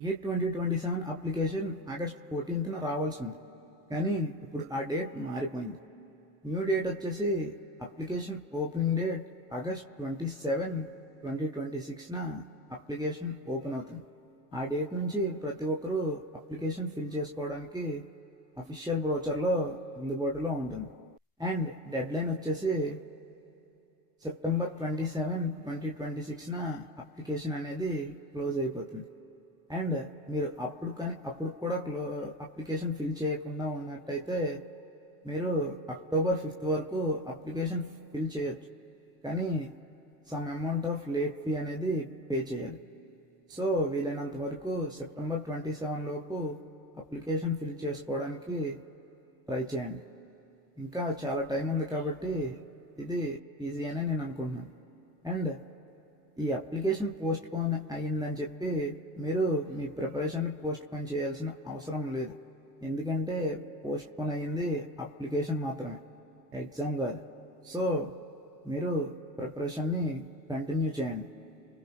Gate 2027 application August 14న రావాల్సి ఉంది, కానీ ఇప్పుడు ఆ డేట్ మారిపోయింది. న్యూ డేట్ వచ్చేసి అప్లికేషన్ ఓపెనింగ్ డేట్ ఆగస్ట్ 27, 2026న అప్లికేషన్ ఓపెన్ అవుతుంది. ఆ డేట్ నుంచి ప్రతి ఒక్కరూ అప్లికేషన్ ఫిల్ చేసుకోవడానికి అఫీషియల్ బ్రోచర్లో అందుబాటులో ఉంటుంది. అండ్ డెడ్లైన్ వచ్చేసి సెప్టెంబర్ 27, 2026న అప్లికేషన్ అనేది క్లోజ్ అయిపోతుంది. అండ్ మీరు అప్పుడు కూడా అప్లికేషన్ ఫిల్ చేయకుండా ఉన్నట్టయితే మీరు అక్టోబర్ 5 వరకు అప్లికేషన్ ఫిల్ చేయొచ్చు, కానీ some amount of late fee అనేది పే చేయాలి. సో వీలైనంత వరకు సెప్టెంబర్ 27 లోపు అప్లికేషన్ ఫిల్ చేసుకోవడానికి ట్రై చేయండి. ఇంకా చాలా టైం ఉంది కాబట్టి ఇది ఈజీ అని నేను అనుకుంటున్నాను. అండ్ ఈ అప్లికేషన్ పోస్ట్ పోన్ అయ్యిందని చెప్పి మీరు మీ ప్రిపరేషన్ని పోస్ట్ పోన్ చేయాల్సిన అవసరం లేదు. ఎందుకంటే పోస్ట్ పోన్ అయ్యింది అప్లికేషన్ మాత్రమే, ఎగ్జామ్ కాదు. సో మీరు ప్రిపరేషన్ని కంటిన్యూ చేయండి.